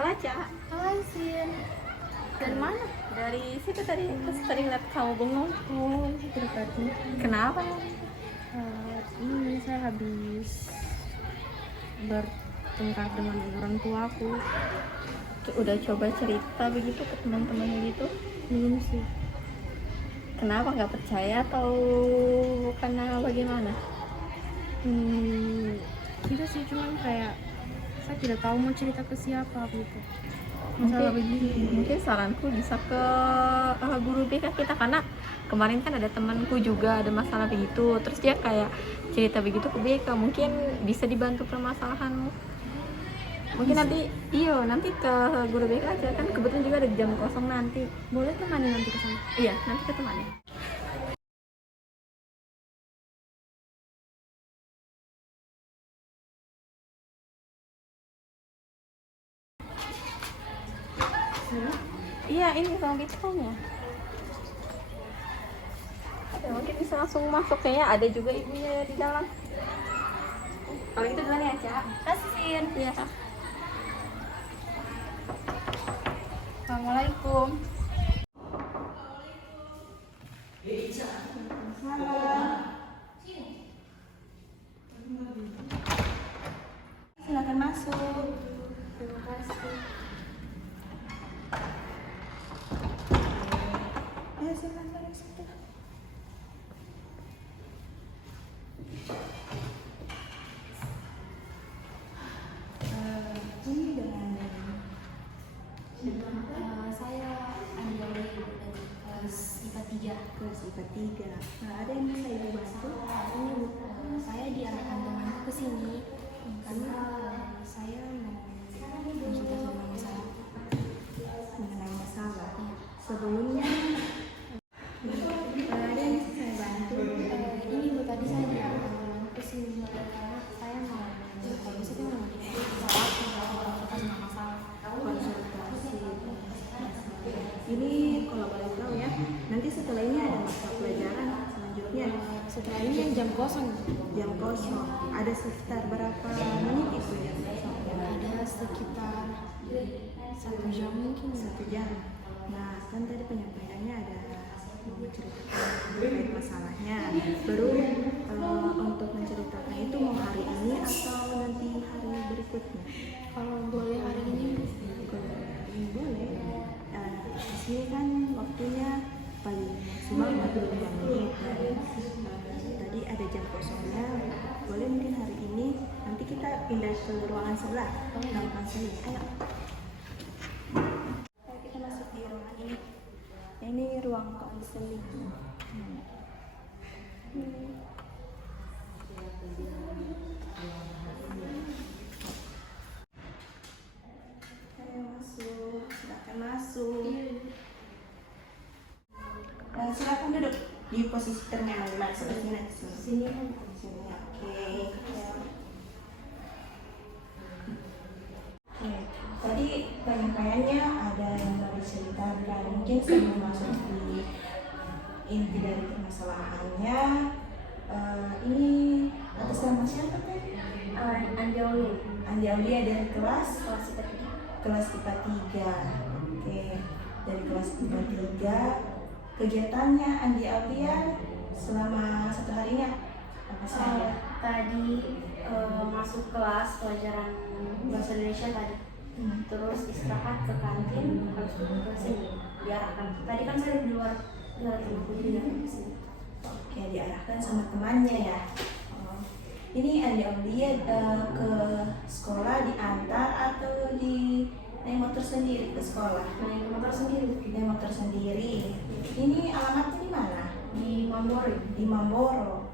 Aja. Hai Sin, dari mana? Dari situ tadi, terus tadi ngeliat kamu bengong. Oh, berarti Kenapa? ini saya habis bertengkar dengan orang tuaku. Udah coba cerita begitu ke teman-teman gitu? Belum sih. Kenapa nggak percaya atau karena bagaimana? Tidak sih, cuman kayak saya tidak tahu mau cerita ke siapa gitu. Masalah begini. Mungkin saranku bisa ke guru BK kita, karena kemarin kan ada temanku juga ada masalah begitu, terus dia kayak cerita begitu ke BK, mungkin bisa dibantu permasalahanmu. Mungkin nanti ke guru BK aja, kan kebetulan juga ada jam kosong nanti. Boleh temani nanti ke sana? Iya, nanti ketemani. Iya, ini ruang bitcoinnya. Ada, mungkin bisa langsung masuk, kayaknya ada juga ibunya di dalam. Kalau gitu duluan ya, Cak. Kasihin. Iya. Assalamualaikum. Silakan masuk. Terima kasih. Ya, silakan masuk. Ini dengan Saya Anjali dari kelas IPA 3. kelas IPA 3. Nah, ada yang bisa ibu bantu? Ini saya diarahkan temanku ke sini karena saya mau konsultasi dengan masalah. Mengenai masalah. Sebelumnya ada yang bisa saya bantu? Ini Bu, tadi saya diarahkan temanku ke sini karena saya mau habis itu mau konsultasi masalah. Konsultasi. Ini kalau boleh tahu ya, nanti setelah ini ada mata pelajaran selanjutnya. Setelah ini jam kosong. Jam kosong. Ada sekitar berapa menit itu jam kosong? Ada sekitar 1 jam mungkin. 1 jam. Nah, kan tadi penyampaiannya ada mau menceritakan terkait masalahnya. Baru untuk menceritakan itu mau hari ini atau nanti hari berikutnya? Kalau boleh hari ini. Kalau hari ini boleh. Di sini kan waktunya paling maksimal 45 menit. Tadi ada jam kosongnya. Boleh mungkin hari ini. Nanti kita pindah ke ruangan sebelah. Gampang sekali. Ayo. Kita masuk di ruangan ini. Ini ruang konseling. Ayo masuk, silakan masuk. Silakan duduk di posisi terminal 5 sebelah sini. Sini kan. Oke. Andi Aulia dari kelas kelas ketiga. kelas IPA 3. Oke, dari kelas IPA 3. Kegiatannya Andi Aulia selama satu harinya apa saja? Tadi masuk kelas pelajaran bahasa Indonesia tadi. Terus istirahat ke kantin, harus ke sini diarahkan. Tadi kan saya di luar temanku, jadi datang ke sini. Oke, diarahkan sama temannya ya. Oh. Ini Andi Aulia ke sekolah diantar atau di naik motor sendiri ke sekolah? Naik motor sendiri Naik motor sendiri. Ini alamatnya di mana? di Mambore. Di Mamboro.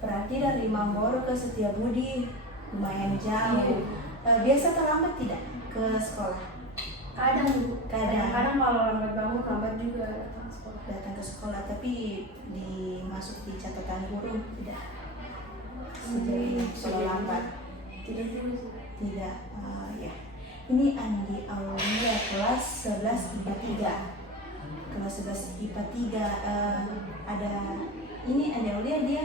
Berarti dari Mamboro ke Setiabudi lumayan jauh. Biasa terlambat tidak ke sekolah? Kadang Bu. Kadang. Kadang kalau lambat bangun lambat juga datang ke sekolah. Datang ke sekolah, tapi dimasuk di catatan guru tidak? Sejauh ini sekolah lambat? Tidak juga sih. Tidak. Ya. Ini Andi Aulia kelas 11 IPA 3. Kelas 11 IPA 3 ada ini Andi Aulia, dia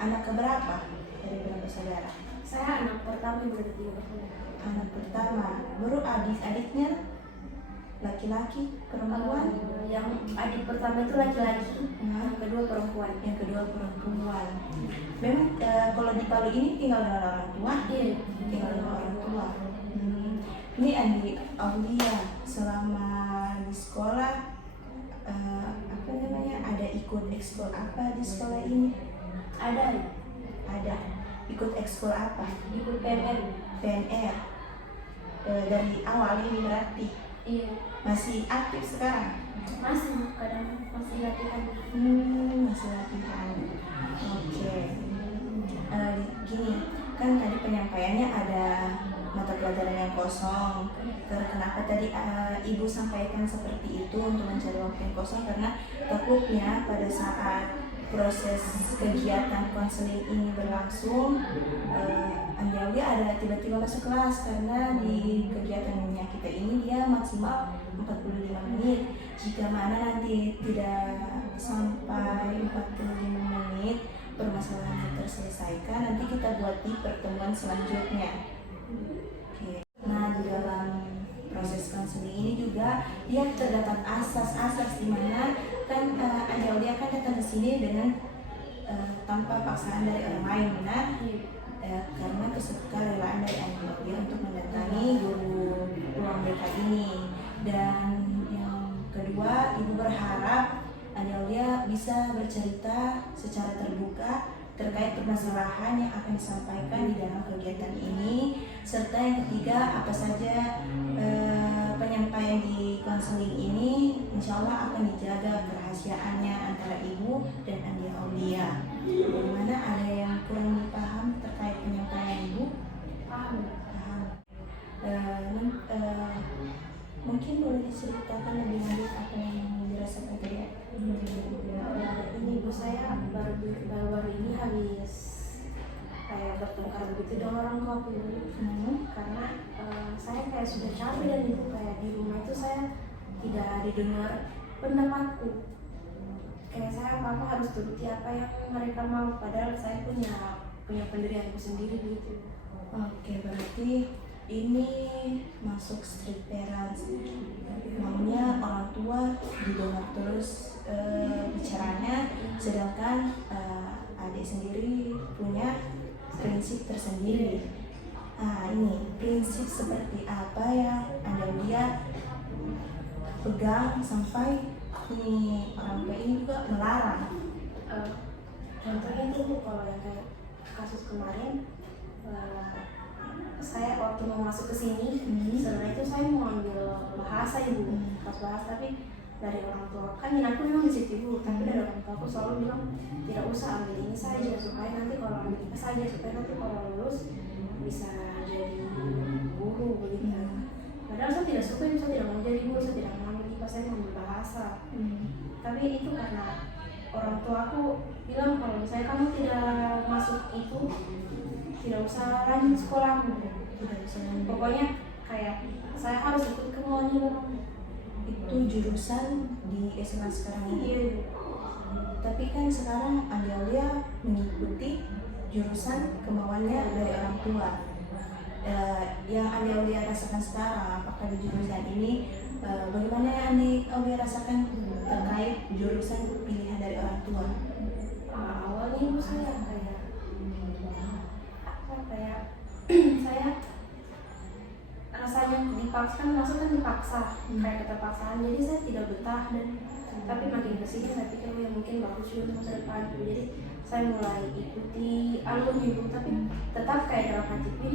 anak keberapa dari berapa saudara? Saya anak pertama berarti 3 bersaudara. Anak pertama. Baru adik-adiknya laki-laki, perempuan? Yang adik pertama itu laki-laki, Nah, yang kedua perempuan. yang kedua perempuan. Memang kalau di Palu ini tinggal dengan orang tua? Iya. Tinggal dengan orang tua. Ini Andi Aulia selama di sekolah apa namanya, ada ikut ekskul apa di sekolah ini? Ada ya? Ada. Ikut ekskul apa? Ikut PMR. PNR. Dari awal ini berarti Iya. masih aktif sekarang? Masih kadang masih latihan. Masih latihan. Oke. Gini, kan tadi penyampaiannya ada mata pelajaran yang kosong. Kenapa tadi Ibu sampaikan seperti itu untuk mencari waktu yang kosong? Karena takutnya pada saat proses kegiatan konseling ini berlangsung, Andi Aulia ada tiba-tiba masuk kelas, karena di kegiatannya kita ini dia maksimal 45 menit. Jika mana nanti tidak sampai 45 menit permasalahan terselesaikan, nanti kita buat di pertemuan selanjutnya. Oke. Nah, di dalam proses konseling ini juga dia terdapat asas-asas di mana kan Andi Aulia kan datang ke sini dengan tanpa paksaan dari orang lain, benar? Karena kesukarelaan dari Andi Aulia untuk mendatangi guru ruang BK ini. Dan yang kedua, Ibu berharap Andi Aulia bisa bercerita secara terbuka terkait permasalahan yang akan disampaikan di dalam kegiatan ini, serta yang ketiga, apa saja penyampaian di konseling ini insya Allah akan dijaga kerahasiaannya antara Ibu dan Andi Aulia. Bagaimana, ada yang kurang dipaham terkait penyampaian Ibu? Paham. Mungkin boleh diceritakan lebih lanjut apa yang dirasakan tadi? Ini ibu saya baru ini habis kayak bertengkar begitu dengan orang tua aku dulu. Karena saya kayak sudah capek, dan itu kayak di rumah itu saya tidak didengar pendapatku. Kayak saya apa-apa harus turuti apa yang mereka mau, padahal saya punya pendirianku sendiri gitu. Oke, berarti ini masuk strict parents, maunya orang tua didengar terus bicaranya, sedangkan adik sendiri punya prinsip tersendiri. Ini prinsip seperti apa yang Anda lihat pegang sampai ini orang tua ini juga melarang? Contohnya itu kalau yang kayak kasus kemarin, saya waktu mau masuk ke sini, setelah itu saya mau ambil bahasa Ibu, kelas bahasa, tapi dari orang tua kan minatku memang di situ Ibu, tapi dari orang tua aku selalu bilang tidak usah ambil ini saja, supaya nanti kalau ambil ini saja, supaya nanti kalau lulus bisa jadi guru begitu. Padahal saya tidak suka Ibu, saya tidak mau jadi guru, saya tidak mau ambil IPA, saya mau ambil bahasa. Tapi itu karena orang tua aku bilang kalau misalnya kamu tidak masuk itu, tidak usah lanjut sekolahmu, Tidak bisa lanjut. pokoknya kayak saya harus ikut kemauannya orang. Itu jurusan di SMA sekarang ini. Iya. Tapi kan sekarang Andi Aulia mengikuti jurusan kemauannya dari orang tua. yang Andi Aulia rasakan sekarang, apakah di jurusan ini bagaimana yang Andi Aulia rasakan terkait jurusan pilihan dari orang tua? Awalnya ibu saya kayak apa kayak saya rasanya dipaksa, maksudnya dipaksa kayak keterpaksaan, jadi saya tidak betah. Dan tapi makin kesini saya pikir ya mungkin bagus juga untuk masa depan, jadi saya mulai ikuti alur gitu. Tapi tetap kayak dalam hati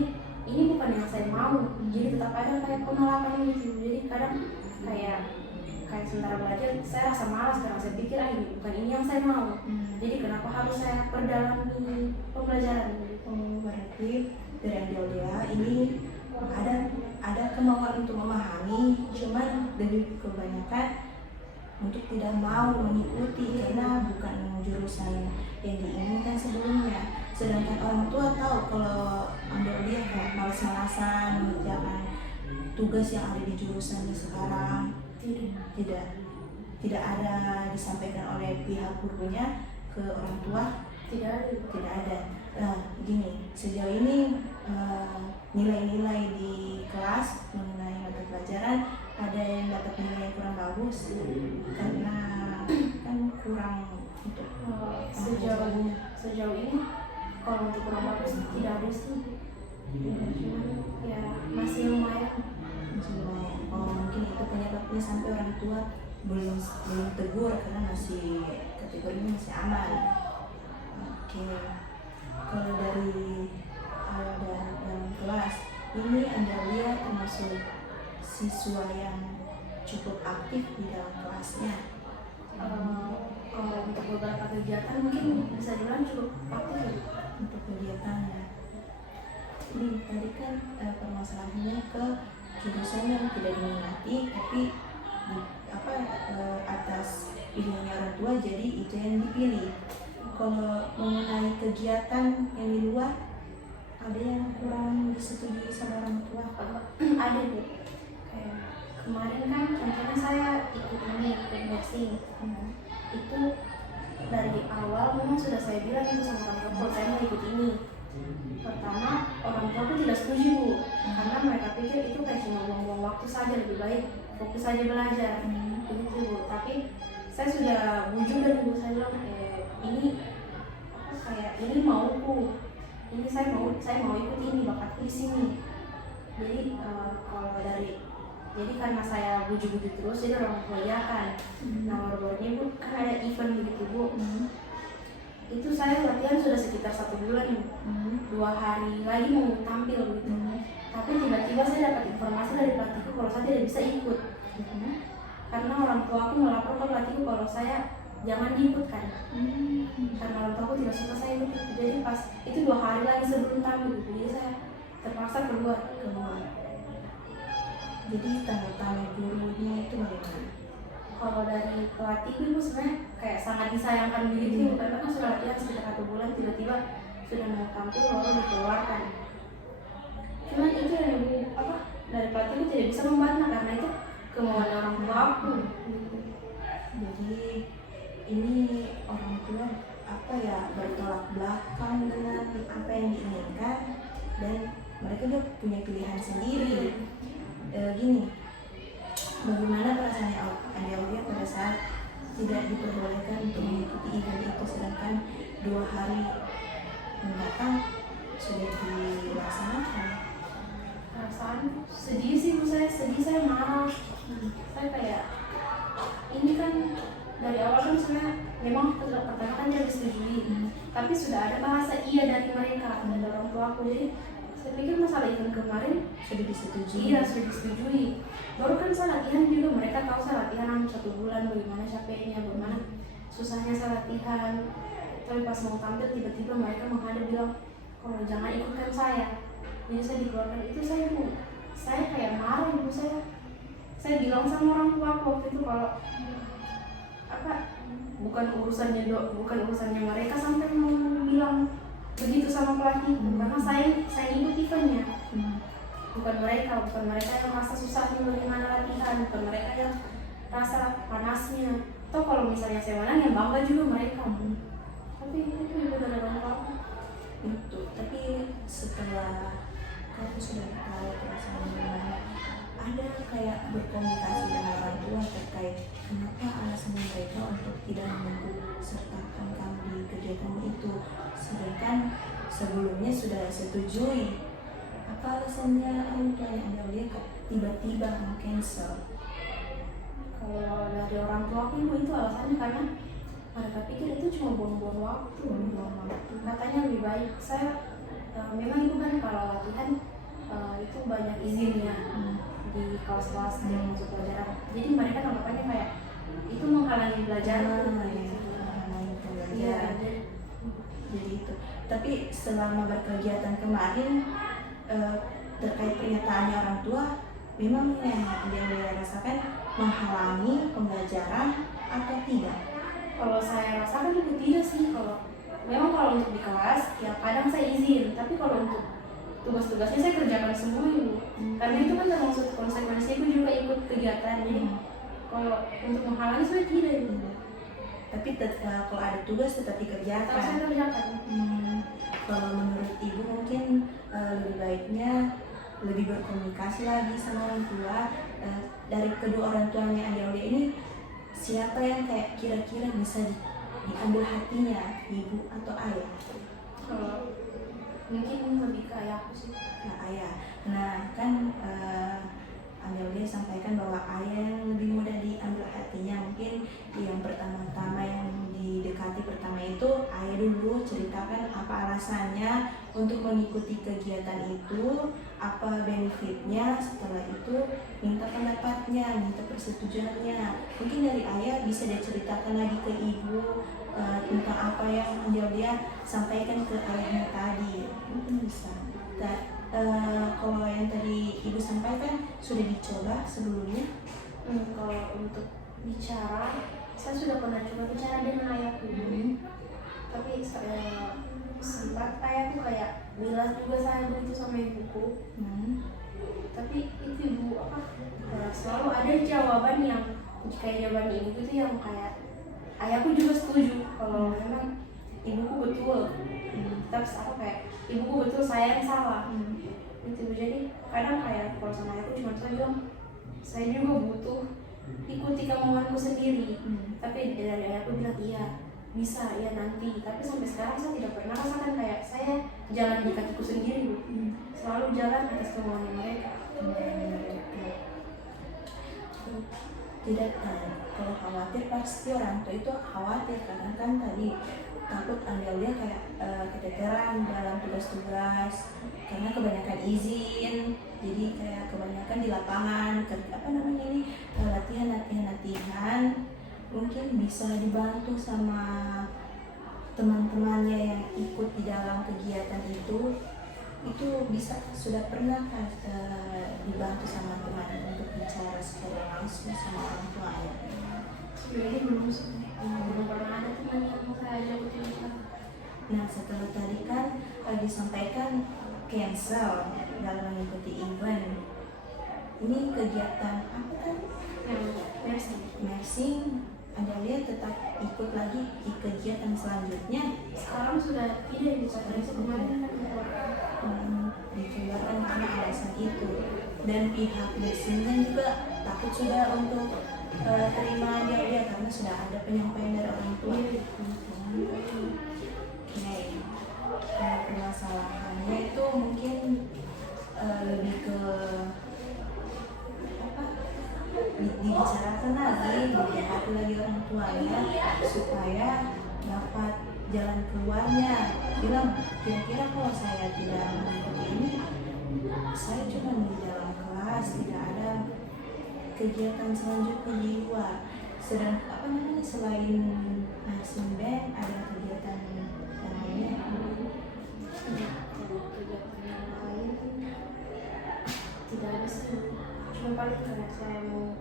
ini bukan yang saya mau, jadi tetap ada kayak penolakan gitu. Jadi kadang kayak sementara belajar saya rasa malas karena saya pikir ini bukan ini yang saya mau, jadi kenapa harus saya perdalami pembelajaran gitu. Berarti dari Andi Aulia ini ada kemauan untuk memahami, cuman lebih kebanyakan untuk tidak mau mengikuti karena bukan jurusan yang diinginkan sebelumnya. Sedangkan orang tua tahu kalau Andi Aulia kayak malas-malasan mengerjakan tugas yang ada di jurusannya sekarang. Tidak ada disampaikan oleh pihak gurunya ke orang tua. Tidak ada. Gini, sejauh ini nilai-nilai di kelas mengenai mata pelajaran ada yang dapat nilai yang kurang bagus karena kan kurang untuk sejauh ini kalau untuk kurang bagus tidak ada sih. Cuman ya masih lumayan. Mungkin itu penyebabnya sampai orang tua belum tegur karena masih kategorinya masih aman. Oke. Kalau dari dalam kelas ini Anda lihat termasuk siswa yang cukup aktif di dalam kelasnya. Kalau untuk beberapa kegiatan mungkin bisa dibilang cukup aktif Untuk kegiatannya. Ini tadi kan permasalahannya ke jurusan yang tidak diminati, tapi atas pilihannya orang tua jadi itu yang dipilih. Kalau mengenai kegiatan yang di luar, ada yang kurang disetujui sama orang tua? Ada deh. Kayak kemarin kan contohnya saya ikut nursing. Itu dari awal memang sudah saya bilang itu sama orang tua kalau saya mau ikut ini. Pertama orang tua pun tidak setuju karena mereka pikir itu kayak cuma buang-buang waktu saja, lebih baik fokus saja belajar. Begitu Bu. Tapi saya sudah bujuk dari ibu, saya bilang ini mauku, ini saya mau ikut ini, bakatku di sini. Jadi jadi karena saya bujuk-bujuk terus jadi orang tua ya kan. Nah baru-baru Bu kan ada event begitu Bu. Itu saya latihan sudah sekitar 1 bulan 2 hari lagi mau tampil gitu. Tapi tiba-tiba saya dapat informasi dari pelatihku kalau saya tidak bisa ikut. Karena orang tua aku melapor ke pelatihku kalau saya jangan diikutkan. Karena orang tua aku tidak suka saya ikut. Jadi pas itu 2 hari lagi sebelum tampil gitu. Jadi saya terpaksa keluar. Jadi tanda-tanda gurunya itu bagaimana? Kalau dari pelatihku itu sebenarnya kayak sangat disayangkan begitu. Karena kan sudah latihan sekitar 1 bulan tiba-tiba sudah mau tampil lalu dikeluarkan. Cuman itu yang dari pelatihku tidak bisa membantah karena itu kemauan orang tua aku. Jadi ini orang tua bertolak belakang dengan apa yang diinginkan dan mereka juga punya pilihan sendiri. Gini, bagaimana perasaannya Andi Aulia pada saat tidak diperbolehkan untuk mengikuti event itu sedangkan 2 hari mendatang sudah dilaksanakan? Perasaan sedih sih Bu, saya marah. Saya kayak ini kan dari awal kan sebenarnya memang pertama kan tidak disetujui, tapi sudah ada bahasa iya dari mereka, dari orang tua aku. Jadi saya pikir masalah event kemarin Sudah disetujui? Iya sudah disetujui. Baru kan saya latihan juga, mereka tahu saya latihan 1 bulan bagaimana capeknya, bagaimana susahnya saya latihan. Tapi pas mau tampil tiba-tiba mereka menghadap bilang kalau jangan ikutkan saya. Jadi saya dikeluarkan. Itu saya kayak marah ibu saya bilang sama orang tua aku waktu itu kalau bukan urusannya mereka sampai mau bilang begitu sama pelatih. Karena saya ikut eventnya. Bukan mereka yang rasa susahnya bagaimana latihan, bukan mereka yang rasa panasnya. Atau kalau misalnya saya menang yang bangga juga mereka. Tapi itu juga dari orang tua aku. Tapi setelah kan sudah tahu perasaan gimana. Ada kayak berkomunikasi dengan orang tua terkait kenapa alasan mereka untuk tidak mengikutsertakan kamu di kegiatan itu, sedangkan sebelumnya sudah setujui. Apa alasannya orang tua yang Anda lihat kok tiba-tiba meng-cancel? Kalau dari orang tua aku itu alasannya karena mereka pikir itu cuma buang-buang waktu. Katanya lebih baik saya memang itu kan kalau latihan itu banyak izinnya di kelas-kelas yang masuk pelajaran. Jadi mereka anggapannya kayak itu menghalangi pelajaran. Iya. Jadi itu. Tapi selama berkegiatan kemarin terkait pernyataannya orang tua, memang yang dia rasakan menghalangi pembelajaran atau tidak? Kalau saya rasakan itu tidak sih. Kalau untuk di kelas ya kadang saya izin, tapi kalau untuk tugas-tugasnya saya kerjakan semua Ibu. Karena itu kan termasuk konsekuensi itu juga ikut kegiatan. Jadi kalau untuk menghalangi saya tidak Ibu. Tapi kalau ada tugas tetap dikerjakan. Tetap saya kerjakan. Kalau menurut Ibu mungkin lebih baiknya lebih berkomunikasi lagi sama orang tua. Dari kedua orang tuanya Anda ini, siapa yang kayak kira-kira bisa diambil hatinya, ibu atau ayah? Mungkin lebih ke ayahku sih. Nah, ayah. Nah, kan Anda sampaikan bahwa ayah yang lebih mudah diambil hatinya. Mungkin yang pertama-tama yang didekati pertama itu ayah dulu ceritakan apa alasannya untuk mengikuti kegiatan itu, apa benefitnya. Setelah itu minta pendapatnya, minta persetujuannya. Mungkin dari ayah bisa diceritakan lagi ke ibu tentang apa yang dia sampaikan ke ayahnya tadi. Mungkin bisa. Kalau yang tadi ibu sampaikan sudah dicoba sebelumnya? Kalau untuk bicara, saya sudah pernah coba bicara dengan ayahku. Tapi sempat ayahku kayak bilang juga saya begitu sama ibuku. Tapi itu ibu selalu ada jawaban yang kayak jawaban ibu itu yang kayak ayahku juga setuju kalau memang ibuku betul. Tapi aku kayak ibuku betul, saya yang salah. Itu jadi kadang kayak kalau sama ayahku cuma saya bilang saya juga butuh ikuti kemauanku sendiri. Tapi dari ayahku bilang iya bisa ya nanti. Tapi sampai sekarang saya tidak pernah rasakan kayak saya jalan di kakiku sendiri Bu. Selalu jalan atas kemauan mereka. Tidak, kalau khawatir pasti orang tua itu khawatir karena kan tadi takut Anda kayak keteteran dalam tugas-tugas karena kebanyakan izin, jadi kayak kebanyakan di lapangan latihan mungkin bisa dibantu sama teman-temannya yang ikut di dalam kegiatan itu bisa sudah pernah dibantu sama teman untuk bicara secara langsung sama orang tuanya. Sebenarnya belum pernah ada teman yang saya ajak cerita. Nah, setelah tadi kan disampaikan cancel dalam mengikuti event. Ini kegiatan apa kan? Nursing. Anda lihat tetap ikut lagi di kegiatan selanjutnya. Sekarang sudah tidak bisa beresiko kemarin dikeluarkan karena alasan itu, dan pihak nursingnya juga takut sudah untuk terima dia karena sudah ada penyampaian dari orang tua. Permasalahannya itu mungkin lebih ke dibicarakan lagi, dibahas lagi orang tuanya supaya dapat jalan keluarnya. Bilang kira-kira kalau saya tidak mengikuti ini, saya cuma di dalam kelas, tidak ada kegiatan selanjutnya di luar. Sedang selain nursing band ada kegiatan yang lainnya? Kegiatan yang lain tidak ada sih. Cuma paling karena saya mau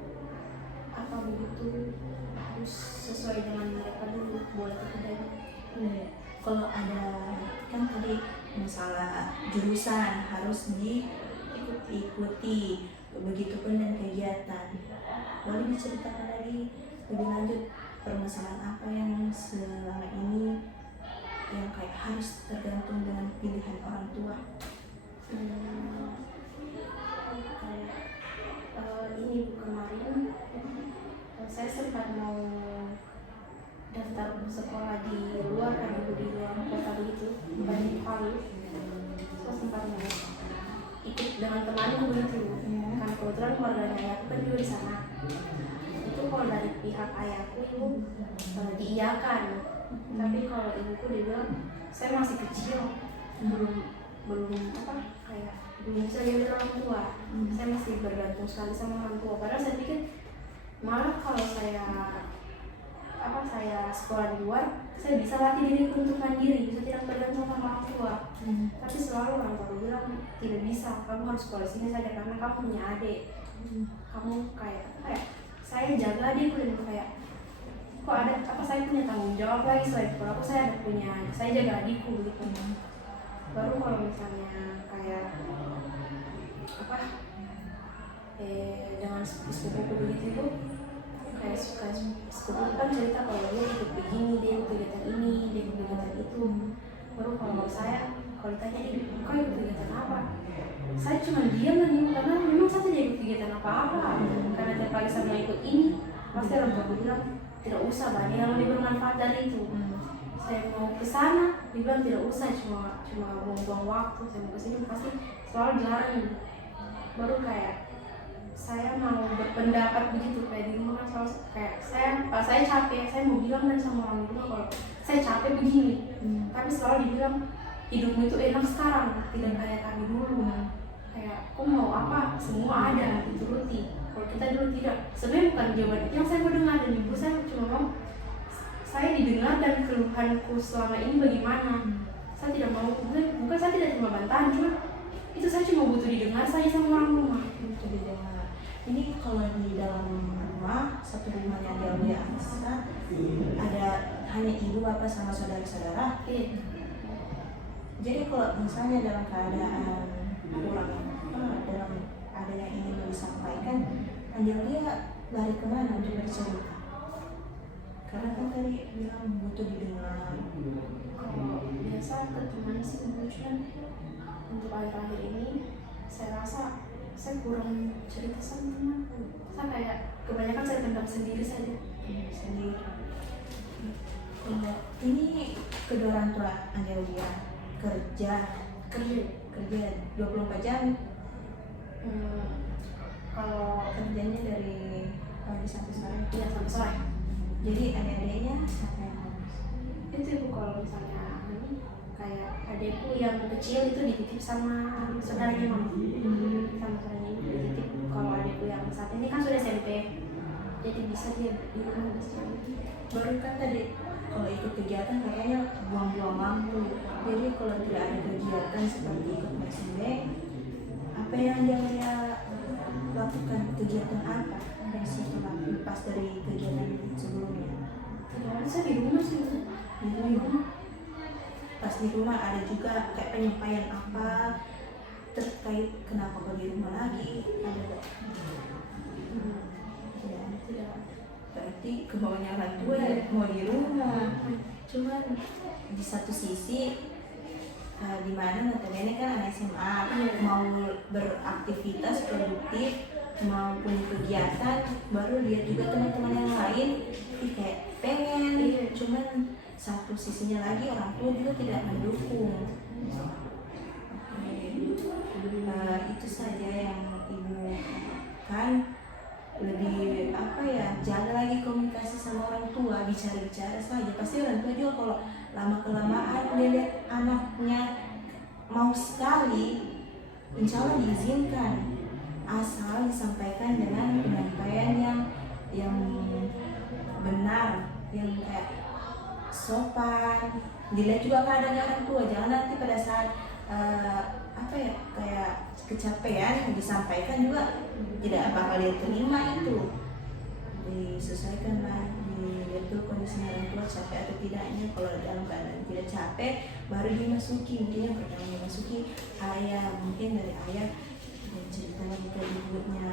apa begitu harus sesuai dengan mereka dulu boleh tidak. Kalau ada kan tadi masalah jurusan harus diikuti, begitupun dengan kegiatan. Boleh diceritakan lagi lebih lanjut permasalahan apa yang selama ini yang kayak harus tergantung dengan pilihan orang tua? kayak ini kemarin saya sempat mau daftar sekolah di luar kan, di luar kota begitu, bukan di Palu. Saya sempat mau ikut dengan temanku begitu, karena kebetulan keluarganya ayahku kan juga di sana. Itu kalau dari pihak ayahku itu diiyakan, tapi kalau ibuku dia bilang saya masih kecil, belum kayak belum bisa jadi orang tua, saya masih bergantung sekali sama orang tua. Padahal saya pikir malah kalau saya sekolah di luar, saya bisa latih diriku untuk mandiri, bisa tidak bergantung sama orang tua. Tapi selalu orang tua bilang tidak bisa, kamu harus sekolah di sini saja karena kamu punya adik. Kamu kayak saya jaga adikku, dan kayak kok ada saya punya tanggung jawab lagi selain sekolah saya ada punya, saya jaga adikku gitu. Baru kalau misalnya kayak dengan sepupuku begitu, kayak sepupu kan cerita kalau dia ikut begini, dia ikut kegiatan ini, dia ikut kegiatan itu. Baru kalau ditanya kau ikut kegiatan apa, saya cuma diam dan bingung karena memang saya tidak ikut kegiatan apa-apa. Karena tiap kali saya mau ikut ini, pasti orang tua bilang tidak usah, banyak yang lebih bermanfaat dari itu. Saya mau ke sana, dibilang tidak usah, cuma buang-buang waktu. Saya mau ke sini pasti selalu dilarang. Baru kayak saya mau berpendapat begitu, kayak di rumah kan selalu kayak saya capek, saya mau bilang dan sama orang tua kalau saya capek begini, tapi selalu dibilang hidupmu itu enak sekarang, tidak kayak kami dulu. Kayak aku mau apa semua ada dituruti. Kalau kita dulu tidak, sebenarnya bukan jawaban yang saya mau dengar, dan ibu saya cuma mau saya didengar dan keluhanku selama ini bagaimana. Saya tidak mau, bukan saya tidak cuma bantahan, cuma itu saya cuma butuh didengar saja sama orang rumah. Butuh didengar. Ini kalau di dalam rumah, satu rumahnya dia Anissa, ada hanya ibu, bapak, sama saudara-saudara. Jadi kalau misalnya dalam keadaan kurang dalam ada yang ingin disampaikan, dia lari kemana untuk bercerita? Karena kan tadi bilang butuh didengar. Kalau biasa ke teman sih mungkin untuk akhir-akhir ini saya rasa saya kurang cerita sama temanku. Saya kayak kebanyakan saya pendam sendiri saja. Sendiri. Ini kedua orang tua Angelia kerja 24 jam. Kalau Kerjanya dari pagi sampai sore. iya sampai sore. Jadi adik-adiknya siapa yang ngurus? Itu ibu kalau misalnya kayak adekku yang kecil itu dititip sama saudaranya mama, sama saudaranya ibu dititip. Kalau adekku yang saat ini kan sudah SMP, jadi bisa dia di rumah bisa. Baru kan tadi kalau ikut kegiatan kayaknya buang-buang waktu. Jadi kalau tidak ada kegiatan seperti ikut MSB, apa yang dia lakukan, kegiatan apa yang setelah lepas dari kegiatan sebelumnya? Saya di rumah sih, Di rumah. Pas di rumah ada juga kayak penyampaian apa terkait kenapa kau di rumah lagi, ada nggak? Ya, tidak. berarti kemauannya orang tua ya mau di rumah. Cuman di satu sisi di mana notabene kan anak SMA mau beraktivitas produktif, mau punya kegiatan, baru lihat juga teman-teman yang lain kayak pengen, cuman satu sisinya lagi orang tua juga tidak mendukung. Itu saja yang ibu kan lebih jaga lagi komunikasi sama orang tua, bicara saja. Pasti orang tua juga kalau lama kelamaan dia lihat anaknya mau sekali, insya Allah diizinkan, asal disampaikan dengan penyampaian yang benar, yang kayak sopan. Dilihat juga keadaannya orang tua, jangan nanti pada saat kayak kecapean disampaikan juga tidak bakal dia terima. Itu disesuaikan lah, dilihat dulu kondisinya orang tua capek atau tidaknya. Kalau dalam keadaan tidak capek baru dimasuki, mungkin yang pertama dimasuki ayah, mungkin dari ayah dan cerita lagi ke ibunya.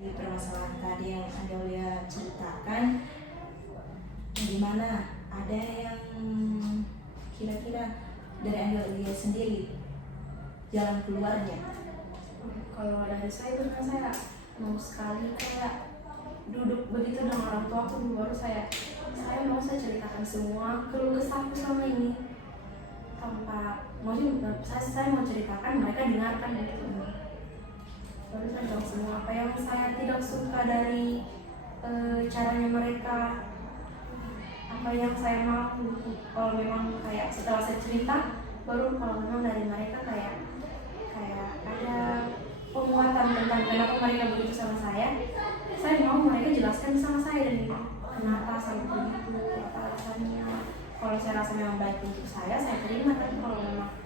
Di permasalahan tadi yang Angelia ceritakan, gimana ada yang kira-kira dari Angelia sendiri jalan keluarnya? Kalau dari saya itu saya mau sekali kayak duduk begitu dengan orang tua aku baru saya mau saya ceritakan semua keluh kesahku selama ini tanpa maksudnya saya mau ceritakan mereka dengarkan gitu. Baru saya bilang semua apa yang saya tidak suka dari caranya mereka, apa yang saya mau. Kalau memang kayak setelah saya cerita baru kalau memang dari mereka kayak ada penguatan tentang kenapa mereka begitu sama saya mau mereka jelaskan sama saya dan kenapa sampai begitu, apa alasannya. Kalau saya rasa memang baik untuk saya terima. Tapi kalau memang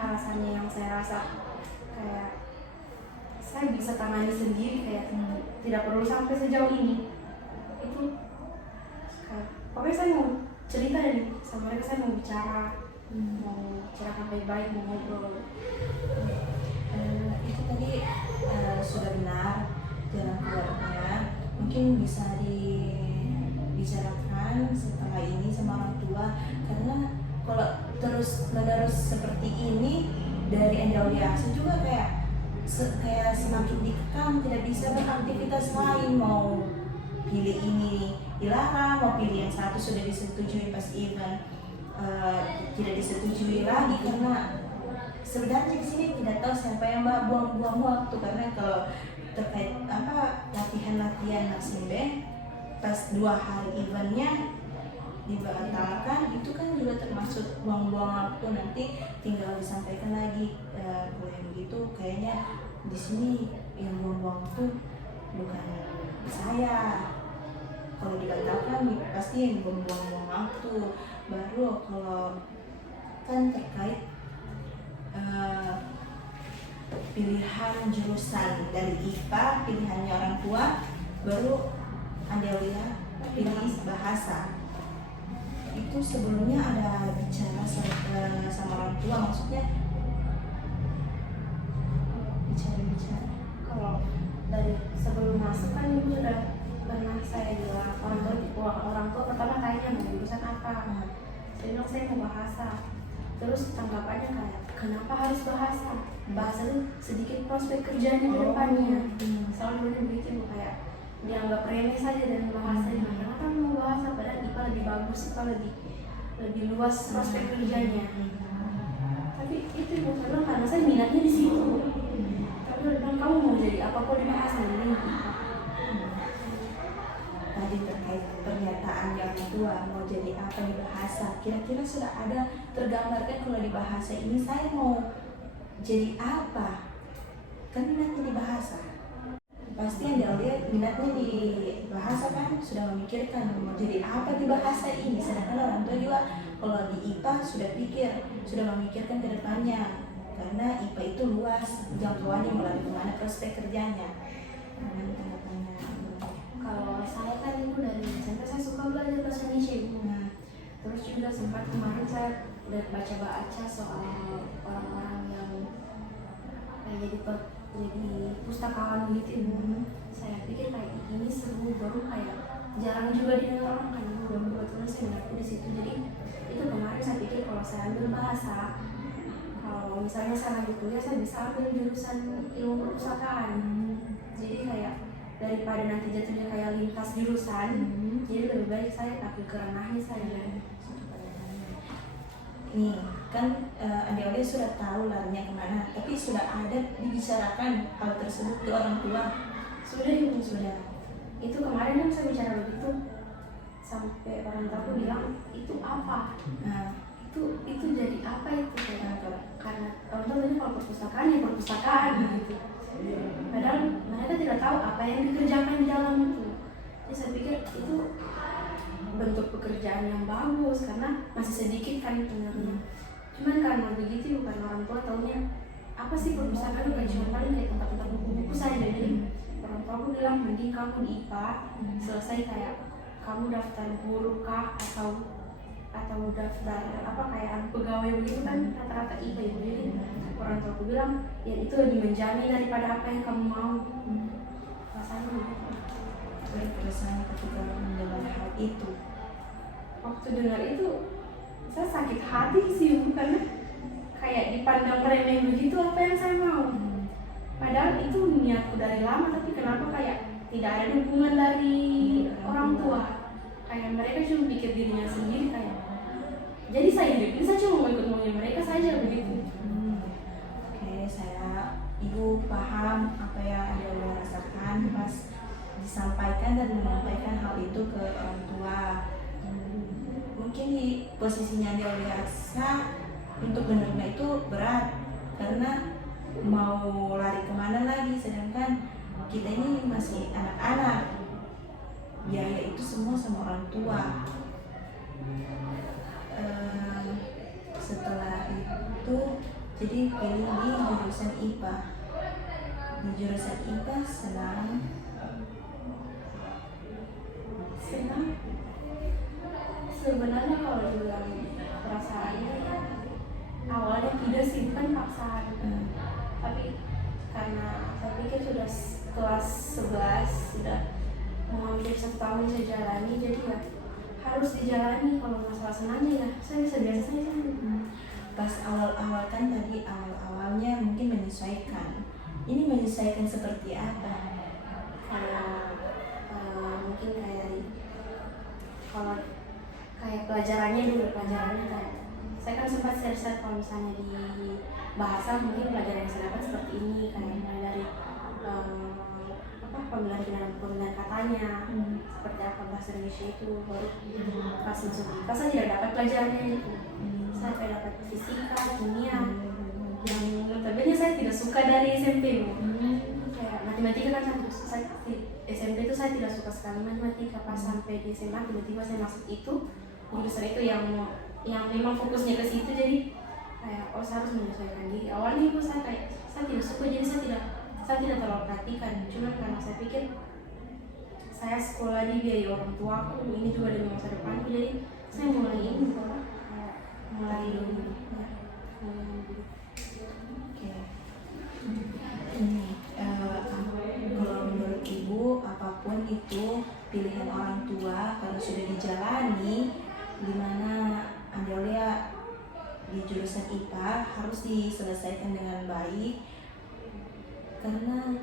alasannya yang saya rasa kayak saya bisa tangani sendiri kayak tidak perlu sampai sejauh ini, itu kayak, pokoknya saya mau cerita dan sama mereka saya mau bicara, mau bicarakan baik-baik, mau ngobrol. Itu tadi sudah benar jalan keluarnya, mungkin bisa dibicarakan setelah ini sama orang tua, karena kalau terus menerus seperti ini dari Andalia juga kayak semakin dikekang, tidak bisa beraktivitas lain, mau pilih ini dilarang, mau pilih yang satu sudah disetujui pas event tidak disetujui lagi, karena sebenarnya di sini tidak tahu siapa yang buang-buang waktu. Karena kalau terkait latihan Maxime pas 2 hari eventnya dibatalkan, itu kan juga termasuk buang-buang waktu, nanti tinggal disampaikan lagi. Kalau yang begitu kayaknya di sini yang buang-buang waktu bukan saya. Kalau dibatalkan pasti yang buang-buang waktu. Baru kalau kan terkait pilihan jurusan dari IPA, pilihannya orang tua, baru Andalia pilih bahasa. Itu sebelumnya ada bicara sama orang tua, maksudnya bicara. Kalau dari sebelum masuk kan ibu sudah pernah saya bilang orang tua pertama tanya mau jurusan apa. Saya bilang saya mau bahasa. Terus tanggapannya kayak kenapa harus bahasa? Bahasa itu sedikit prospek kerjanya ke depannya. Selalu begitu kayak dianggap remeh saja dan bahasa. Kenapa mau bahasa? Padahal IPA lebih bagus, IPA lebih luas prospek kerjanya. Tapi itu ibu saya bilang karena saya minatnya di situ. Tapi dia bilang kamu mau jadi apa kok di bahasa ini? Tadi terkait pernyataan yang kedua, mau jadi apa di bahasa, kira-kira sudah ada tergambarkan kalau di bahasa ini saya mau jadi apa? Kan minatnya di bahasa, pasti yang dia lihat minatnya di bahasa kan, sudah memikirkan mau jadi apa di bahasa ini. Sedangkan orang tua juga kalau di IPA sudah memikirkan ke depannya, karena IPA itu luas jangkauannya melalui kemana prospek kerjanya. Kalau saya kan ibu dari SMP saya suka belajar bahasa Indonesia ibu. Terus juga sempat kemarin saya baca soal orang-orang yang kayak jadi pustakawan gitu ibu. Saya pikir kayak ini seru, baru kayak jarang juga didengar orang kan ibu. Dan kebetulan saya minatku di situ. Jadi itu kemarin saya pikir kalau saya ambil bahasa, kalau misalnya saya lanjut kuliah saya bisa ambil jurusan ilmu perpustakaan. Jadi kayak daripada nanti jatuhnya kayak lintas jurusan, jadi lebih baik saya tampil ke ranahnya saja. Nih kan Andalia sudah tahu larinya kemana, tapi sudah ada dibicarakan hal tersebut ke orang tua? Sudah ibu, sudah. Itu kemarin kan saya bicara begitu sampai orang tua bilang itu apa? Itu jadi apa itu? Karena orang tua bilang kalau perpustakaan ya perpustakaan gitu. Padahal mereka tidak tahu apa yang dikerjakan di dalam itu. Jadi saya pikir itu bentuk pekerjaan yang bagus karena masih sedikit kan sebenarnya. Cuman karena begitu bukan orang tua taunya apa sih perpustakaan bukan cuma paling kayak tempat-tempat buku-buku saja. Jadi orang tua aku bilang mending kamu di IPA selesai kayak kamu daftar guru kah atau daftar apa kayak pegawai begitu kan rata-rata IPA ibu. Jadi orang tua aku bilang ya itu lebih menjamin daripada apa yang kamu mau. Rasanya begitu. Berkesan ketika mendengar hal itu. Waktu dengar itu saya sakit hati sih karena kayak dipandang remeh begitu apa yang saya mau. Padahal itu niatku dari lama, tapi kenapa kayak tidak ada dukungan dari orang tua. Kayak mereka cuma pikir dirinya sendiri kayak. Jadi saya hidup ini saya cuma mau ikut maunya mereka saja begitu. Oke, ibu paham apa yang Anda rasakan pas disampaikan dan menyampaikan hal itu ke orang tua. Mungkin di posisinya dia rasa untuk benar-benar itu berat karena mau lari kemana lagi, sedangkan kita ini masih anak-anak, biaya itu semua sama orang tua. Setelah itu jadi pilih di jurusan IPA. Di jurusan IPA senang. Sebenarnya kalau dibilang perasaannya awalnya tidak sih, bukan paksaan. Tapi karena saya pikir sudah kelas 11 sudah mau hampir 1 tahun saya jalani, jadi ya harus dijalani. Kalau masalah senangnya ya saya bisa biasa saja. Pas awal-awal kan tadi awal-awalnya mungkin menyesuaikan. Ini menyesuaikan seperti apa? Mungkin kayak kalau kayak pelajarannya kayak saya kan sempat share kalau misalnya di bahasa mungkin pelajaran yang saya dapat seperti ini, kayak mulai dari pemilihan katanya, seperti apa bahasa Indonesia itu. Baru pas masuk IPA saya tidak dapat pelajarannya itu. Saya kayak dapat fisika, kimia, yang notabene saya tidak suka dari SMP. Kayak matematika kan saya SMP itu saya tidak suka sekali matematika. Pas sampai di SMA tiba-tiba saya masuk itu jurusan itu yang memang fokusnya ke situ, jadi kayak saya harus menyesuaikan diri. Awalnya itu saya tidak suka, jadi saya tidak terlalu perhatikan. Cuma karena saya pikir saya sekolah dibiayai orang tuaku, ini juga demi masa depanku, jadi saya mulai ini mulai Oke. Ini kalau menurut ibu apapun itu pilihan orang tua kalau sudah dijalani, dimana Andelia di jurusan IPA harus diselesaikan dengan baik, karena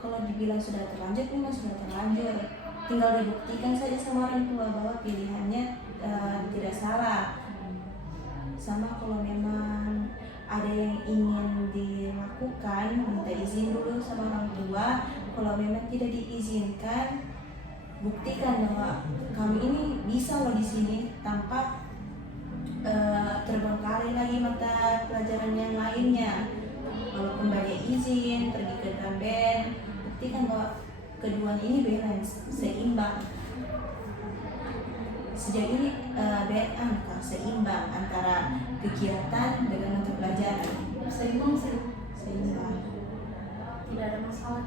kalau dibilang sudah terlanjur memang sudah terlanjur, tinggal dibuktikan saja sama orang tua bahwa pilihannya tidak salah. Sama kalau memang ada yang ingin dilakukan, minta izin dulu sama orang tua. Kalau memang tidak diizinkan, buktikan bahwa kami ini bisa loh di sini tanpa terbengkalai lagi mata pelajaran yang lainnya. Walaupun banyak izin, pergi ke drum band, buktikan bahwa keduanya ini balance, seimbang. Sejauh ini seimbang antara kegiatan dengan mata pelajaran. seimbang. Tidak ada masalah.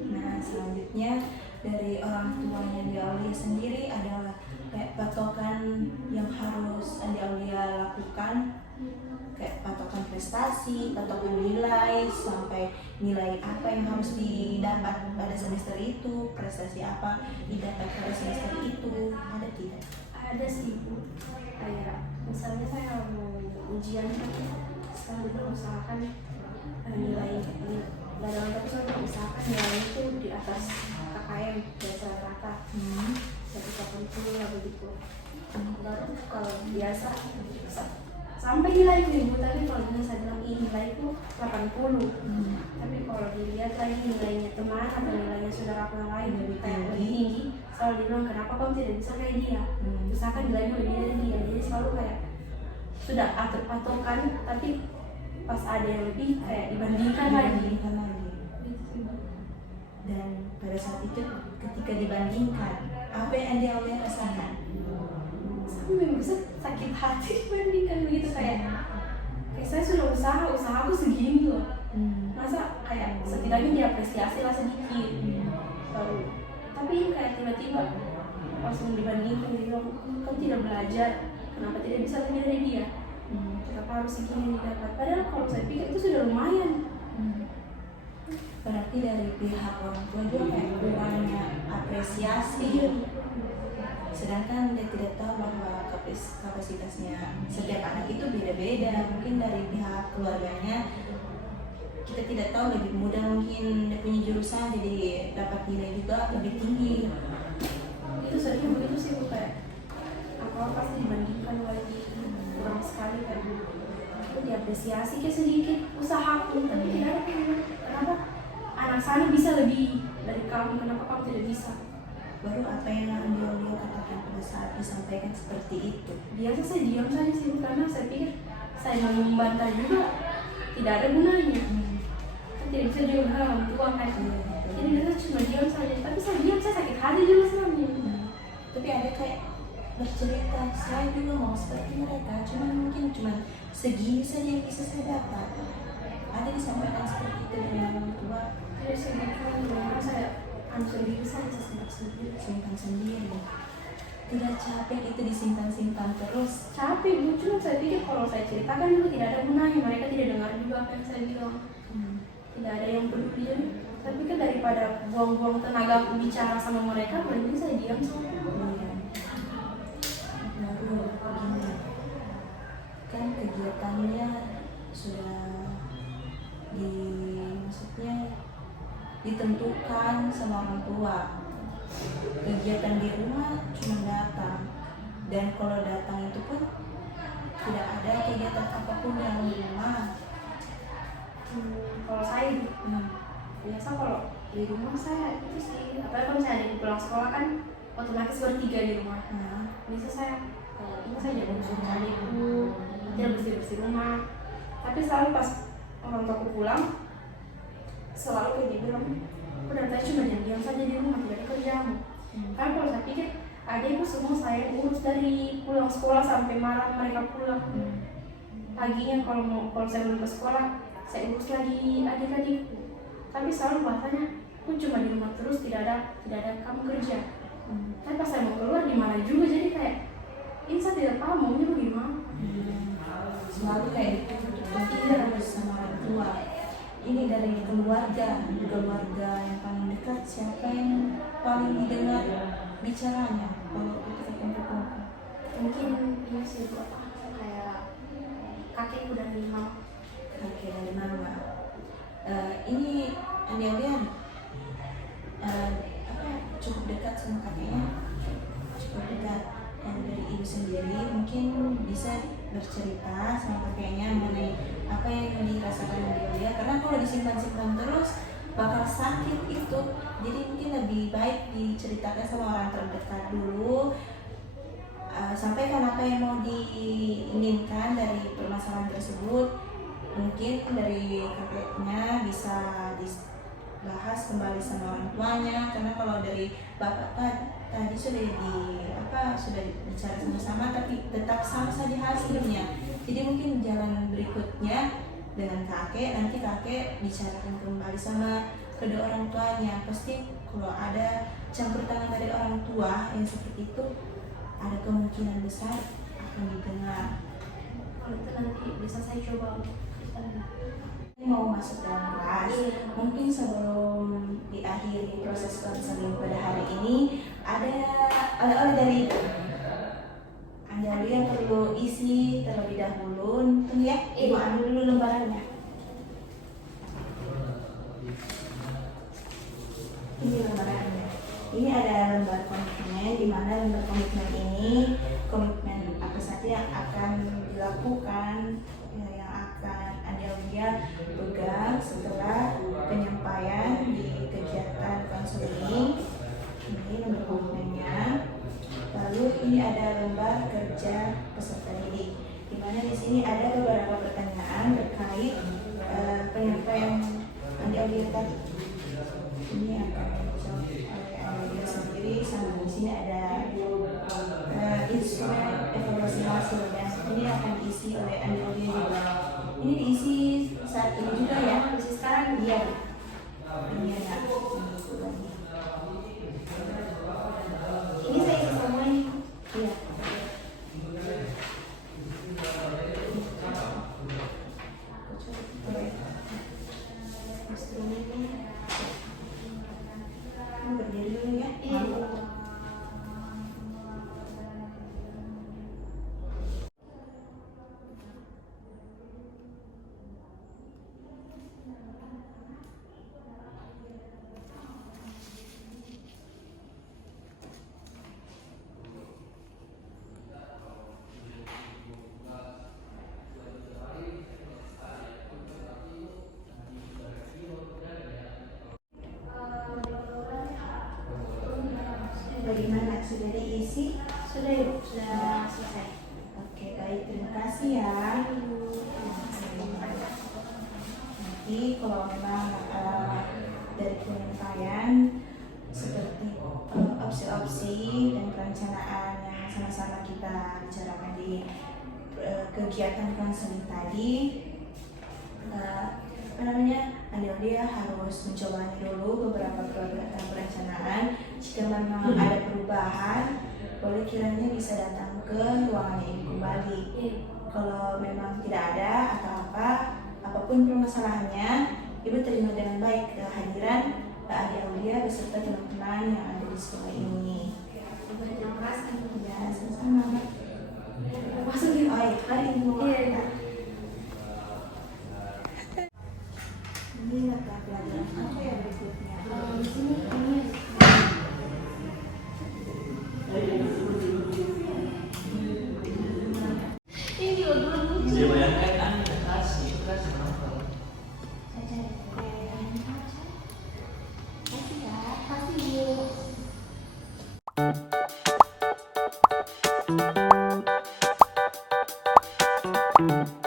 Nah, selanjutnya dari orang tuanya Andi Aulia sendiri adalah kayak patokan yang harus Andi Aulia lakukan, kayak patokan prestasi, patokan nilai, sampai nilai apa yang harus didapat pada semester itu, prestasi apa didapat pada semester itu, ada tidak? Ada sih Bu, kayak misalnya saya mau ujian tapi selalu berusahakan nilai dalam tapi saya berusahakan nilai itu di atas KKM biasa rata 180 ya begitu. Baru kalau biasa sampai nilai itu, tapi kalau misalnya saya bilang ini nilaiku 80, tapi kalau dilihat lagi nilainya teman atau nilainya saudara aku yang lain yang lebih tinggi, selalu dibilang kenapa kamu tidak bisa kayak dia, misalkan nilainya lebih dari dia. Jadi selalu kayak sudah atur patokan, tapi pas ada yang lebih kayak dibandingkan lagi. Dan pada saat itu ketika dibandingkan, apa yang Andi Aulia rasakan? Saya bisa sakit hati dibandingkan begitu, kayak saya sudah usahaku segini loh, masa kayak setidaknya diapresiasi lah sedikit. Tapi kayak tiba-tiba langsung dibandingkan, dia bilang kamu tidak belajar, kenapa tidak bisa lebih dari dia, kenapa harus segini didapat, padahal kalau saya pikir itu sudah lumayan. Berarti dari pihak orang tua juga kayak kurangnya apresiasi, sedangkan dia tidak tahu bahwa kapasitasnya setiap anak itu beda-beda. Mungkin dari pihak keluarganya kita tidak tahu, lebih mudah mungkin dia punya jurusan jadi dapat nilai juga lebih tinggi. Itu seringnya begitu sih Bu, kayak apa pasti dibandingkan lagi kurang sekali kan. Itu diapresiasi kayak sedikit usahaku, tapi tidak ada kenapa anak saya bisa lebih dari kamu, kenapa kamu tidak bisa. Baru apa yang beliau katakan pada saat disampaikan seperti itu? Biasa saya diam saja sih, karena saya pikir saya mau membantah juga tidak ada gunanya. Tidak bisa juga benar orang tua kan. Jadi mereka cuma diam saja, tapi saya diam, saya sakit hati juga sebenarnya. Tapi ada kayak bercerita, saya juga mau seperti mereka, cuman mungkin cuma segini saja yang bisa saya dapat. Ada disampaikan seperti itu dengan orang tua. Jadi saya gitu, saya sendiri saja, Simpan sendiri. Tidak capek itu disimpan-simpan terus? capek Bu, cuma saya pikir kalau saya ceritakan juga tidak ada gunanya, mereka tidak dengar juga apa yang saya bilang. Tidak ada yang peduli, jadi saya pikir daripada buang-buang tenaga aku bicara sama mereka, mending saya diam saja. Lalu begini, kan kegiatannya sudah maksudnya ditentukan sama orang tua. Kegiatan di rumah cuma datang, dan kalau datang itu pun tidak ada kegiatan apapun yang di rumah. Kalau saya biasa kalau di rumah saya itu sih, apalagi kalau saya ada pulang sekolah kan otomatis bertiga di rumah. Biasa saya ini saya jaga usaha adikku, dia bersih rumah. Tapi selalu pas orang tua aku pulang, selalu kayak dia bilang, aku dari tadi cuma diam saja di rumah, tidak ada kerjamu. Karena kalau saya pikir adikku semua saya urus dari pulang sekolah sampai malam mereka pulang. Paginya kalau saya belum ke sekolah, saya urus lagi adik-adikku. Tapi selalu bahasanya, aku cuma di rumah terus, tidak ada kamu kerja. Tapi pas saya mau keluar dimarahin juga, jadi kayak ini saya tidak paham maunya bagaimana. Selalu kayak tidak sama orang tua. Ini dari keluarga yang paling dekat, siapa yang paling didengar bicaranya kalau kita kumpul-kumpul? Mungkin ini sih kayak kakekku dari mama. Kakek dari mama. Ini Andian cukup dekat sama kakeknya, cukup dekat. Dan dari ibu sendiri mungkin bisa bercerita sama kakeknya mengenai apa yang dirasakan dia, karena kalau disimpan-simpan terus bakal sakit itu. Jadi mungkin lebih baik diceritakan sama orang terdekat dulu. Sampaikan apa yang mau diinginkan dari permasalahan tersebut. Mungkin dari kakeknya bisa dibahas kembali sama orang tuanya, karena kalau dari bapak tadi sudah bicara sama-sama tapi tetap sama saja hasilnya. Jadi mungkin jalan berikutnya dengan kakek, nanti kakek bicarakan kembali sama kedua orang tuanya. Pasti kalau ada campur tangan dari orang tua yang seperti itu, ada kemungkinan besar akan didengar. Kalau itu nanti bisa saya coba. Mau masuk dalam kelas, mungkin sebelum diakhiri proses konseling pada hari ini, ada oleh-oleh dari Anda yang perlu isi terlebih dahulu. Tunggu ya, Ibu ambil dulu lembarannya. Ini lembarannya. Ini ada lembar komitmen, di mana lembar komitmen ini komitmen apa saja yang akan dilakukan, yang akan Anda pegang setelah penyampaian di kegiatan konseling. Ini lembar komitmennya. Lalu ini ada lembar kerja peserta didik, di mana di sini ada beberapa pertanyaan terkait penyampaian Anda tadi. Ini akan dijawab oleh Anda sendiri. Sama di sini ada instrumen evaluasi hasil, dan ini akan diisi oleh Anda juga. Ini diisi saat ini juga ya, diisi sekarang dia. Ini ada. Ini saya isi semuanya. Iya. Berdiri dulu ya. nanti kalau memang dari penyampaian seperti opsi-opsi dan perencanaan yang sama-sama kita bicarakan di kegiatan konseling tadi, Adia harus mencoba dulu beberapa perencanaan. Jika memang ada perubahan, boleh kiranya bisa datang ke ruangannya Ibu kembali. Kalau memang tidak ada atau apapun permasalahannya, Ibu terima dengan baik kehadiran Adia Aulia beserta teman-teman yang ada di sekolah ini. Terima kasih. Ya, sama-sama. Masuk ya? Oh iya, kan Ibu. Iya. Ini mata pelajaran apa ya berikutnya? Di sini ini ini loh dulu lucu. Dia bayangkan anda kasih kenapa? Kasih ya, kasih Bu.